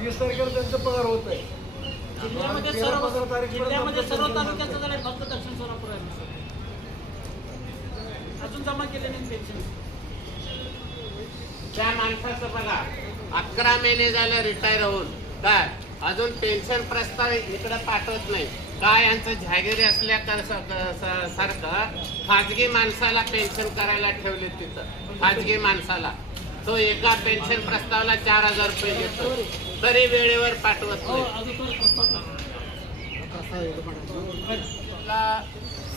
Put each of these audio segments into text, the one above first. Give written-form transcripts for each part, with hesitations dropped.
30 तारखेला त्यांचा पगार होत आहे. जिल्ह्यामध्ये सर्व तालुक्याचं झालंय, फक्त दक्षिण सोलापूर आहे अजून जमा केले नाही पेन्शन. त्या माणसाचं बघा 11 महिने झाले रिटायर होऊन, काय अजून पेन्शन प्रस्ताव इकडे पाठवत नाही. काय यांचं जहागिरी असल्या सारखं खाजगी माणसाला पेन्शन करायला ठेवले तिथं. खाजगी माणसाला तो एका पेन्शन प्रस्तावाला 4,000 रुपये देतो, तरी वेळेवर पाठवत नाही.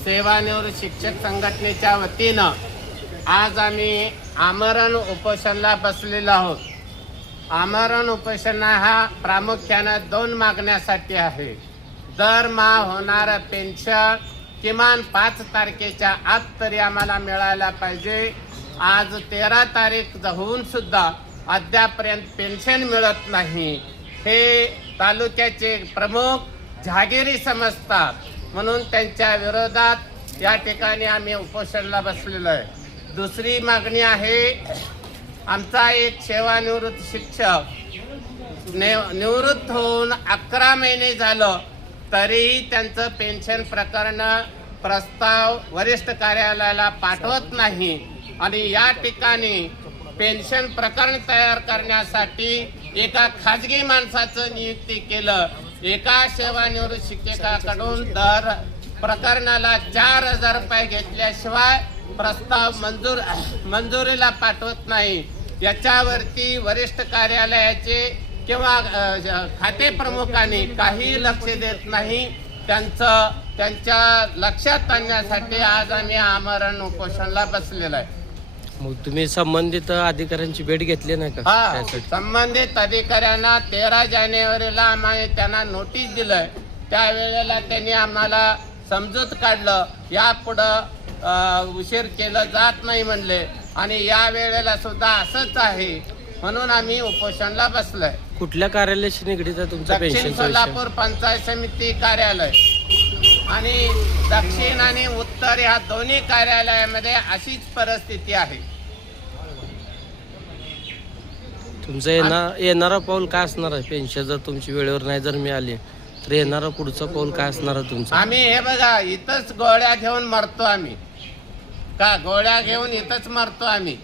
सेवानिवृत्त शिक्षक संघटनेच्या वतीनं आज आम्ही आमरण उपोषणाला बसलेलो आहोत. आमरण उपोषण हा प्रामुख्यानं 2 मागण्यासाठी आहे. दरमहा होणारं पेन्शन किमान 5 तारखेच्या आत तरी आम्हाला मिळायला पाहिजे. आज 13 तारीख होऊन सुद्धा अद्यापर्यंत पेन्शन मिळत नाही. हे तालुक्याचे प्रमुख जहागिरी समजतात, म्हणून त्यांच्या विरोधात या ठिकाणी आम्ही उपोषणाला बसलेलो आहे. दुसरी मागणी आहे, आमचा एक सेवानिवृत्त शिक्षक निवृत्त होऊन 11 महिने झालं तरीही त्यांचं पेन्शन प्रकरण प्रस्ताव वरिष्ठ कार्यालयाला पाठवत नाही. आणि या ठिकाणी पेन्शन प्रकरण तयार करण्यासाठी एका खाजगी माणसाचं नियुक्ती केलं. एका सेवानिवृत्त शिक्षकाकडून दर प्रकरणाला 4,000 रुपये घेतल्याशिवाय प्रस्ताव मंजुरीला पाठवत नाही. याच्यावरती वरिष्ठ कार्यालयाचे किंवा खाते प्रमुखांनी काही लक्ष देत नाही. त्यांच्या लक्षात आणण्यासाठी आज आम्ही आमरण उपोषणाला बसलेलो आहे. मग तुम्ही संबंधित अधिकाऱ्यांची भेट घेतली नाही का? हा, संबंधित अधिकाऱ्यांना 13 जानेवारीला आम्ही त्यांना नोटीस दिलंय. त्यावेळेला त्यांनी आम्हाला समजूत काढलं, यापुढं उशीर केलं जात नाही म्हणले. आणि या वेळेला सुद्धा असंच आहे, म्हणून आम्ही उपोषणाला बसलोय. कुठल्या कार्यालयाशी निगडीत आहे तुमचा दक्षिण पेन्शन? सोलापूर पंचायत समिती कार्यालय आणि दक्षिण आणि उत्तर या दोन्ही कार्यालयामध्ये अशीच परिस्थिती आहे. तुमचं येणारा पाऊल काय असणार आहे? पेन्शन जर तुमची वेळेवर नाही जर मिळाली तर येणारा पुढचं पाऊल काय असणार आहे तुमचं? आम्ही हे बघा, इथंच गोळ्या घेऊन मरतो आम्ही. का गोळ्या घेऊन इथंच मरतो आम्ही.